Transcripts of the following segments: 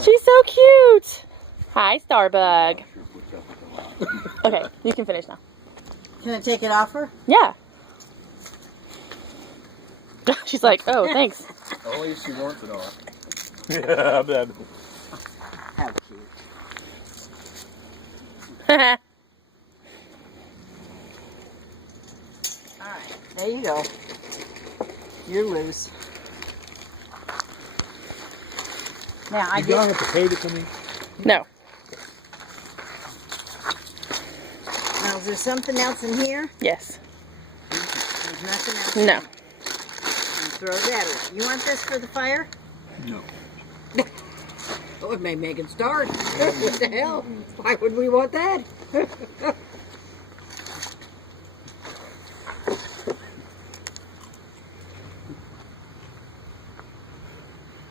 She's so cute. Hi, Starbug. Okay, you can finish now. Can I take it off her? Yeah. She's like, oh, thanks. Only if she wants it off. Yeah, man. How cute. Alright, there you go. You're loose. Now I You don't get. have to pay to come in. No. Now is there something else in here? Yes. There's nothing else. No. And throw that away. You want this for the fire? No. Oh, it may make it start. What the hell? Why would we want that?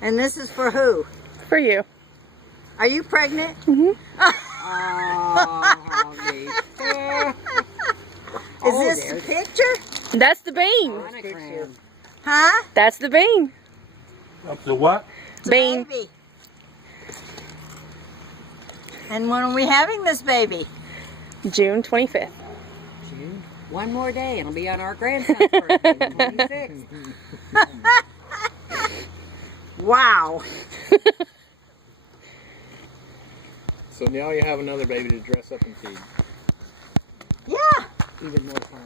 And this is for who? For you. Are you pregnant? Mm-hmm. Is this the picture? That's the bean. Monogram. Huh? That's the bean. Up to what? It's a Bean. baby. And when are we having this baby? June 25th. June. One more day, it'll be on our grandson's birthday, the 26th. Wow. So now you have another baby to dress up and feed. Yeah. Even more fun.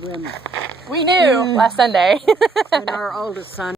Women. We knew last Sunday. And our oldest son